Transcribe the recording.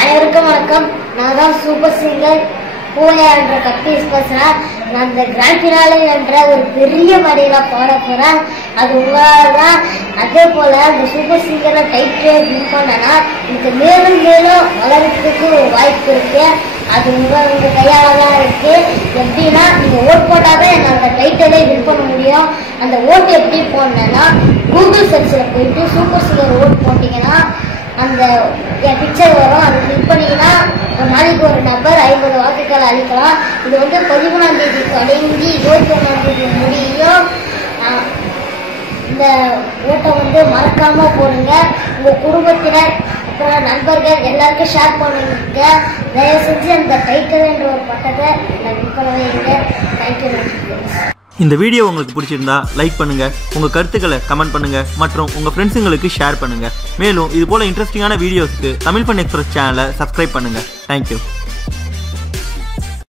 அனைவருக்கும் வணக்கம். நான் தான் சூப்பர் சிங்கர் பூயா என்ற கப்பீஸ் பேசுறேன். நான் இந்த கிராண்ட் ஃபினாலே என்ற ஒரு பெரிய மடியில பாட போறேன். அது உங்களால் தான். அதே போல இந்த சூப்பர் சிங்கரை டைட்டில் வின் பண்ணனா எனக்கு மேலும் மேலும் வளர்றதுக்கு ஒரு வாய்ப்பு இருக்கு. அது உங்க கையால தான் இருக்கு. எப்படின்னா நீங்க ஓட் போட்டாதான் என்ன அந்த டைட்டிலே வின் பண்ண முடியும். அந்த ஓட்டு எப்படி போடணும்னா கூகுள் சர்ச்சில் போயிட்டு சூப்பர் சிங்கர் ஓட் போட்டீங்கன்னா அந்த என் பிக்சர் வரும். அதை கிளிக் பண்ணிங்கன்னா ஒரு நாளைக்கு ஒரு நம்பர் 50 வாக்குகள் அளிக்கலாம். இது வந்து 13ஆம் தேதி தொடங்கி 21ஆம் தேதி முடியும். இந்த ஓட்டை வந்து மறக்காம போடுங்க. உங்க குடும்பத்தினர் அப்புறம் நண்பர்கள் எல்லாருக்கும் ஷேர் பண்ணுங்க. தயவு செஞ்சு அந்த டைட்டில் என்ற ஒரு பட்டத்தை வின் பண்ணவே இல்லை. தேங்க்யூ. இந்த வீடியோ உங்களுக்கு பிடிச்சிருந்தா லைக் பண்ணுங்க, உங்க கருத்துக்களை கமெண்ட் பண்ணுங்க மற்றும் உங்க ஃப்ரெண்ட்ஸுங்களுக்கு ஷேர் பண்ணுங்க. மேலும் இது போல இன்ட்ரெஸ்டிங்கான வீடியோஸ்க்கு தமிழ் ஃபன் எக்ஸ்பிரஸ் சேனலை சப்ஸ்கிரைப் பண்ணுங்க. தேங்க்யூ.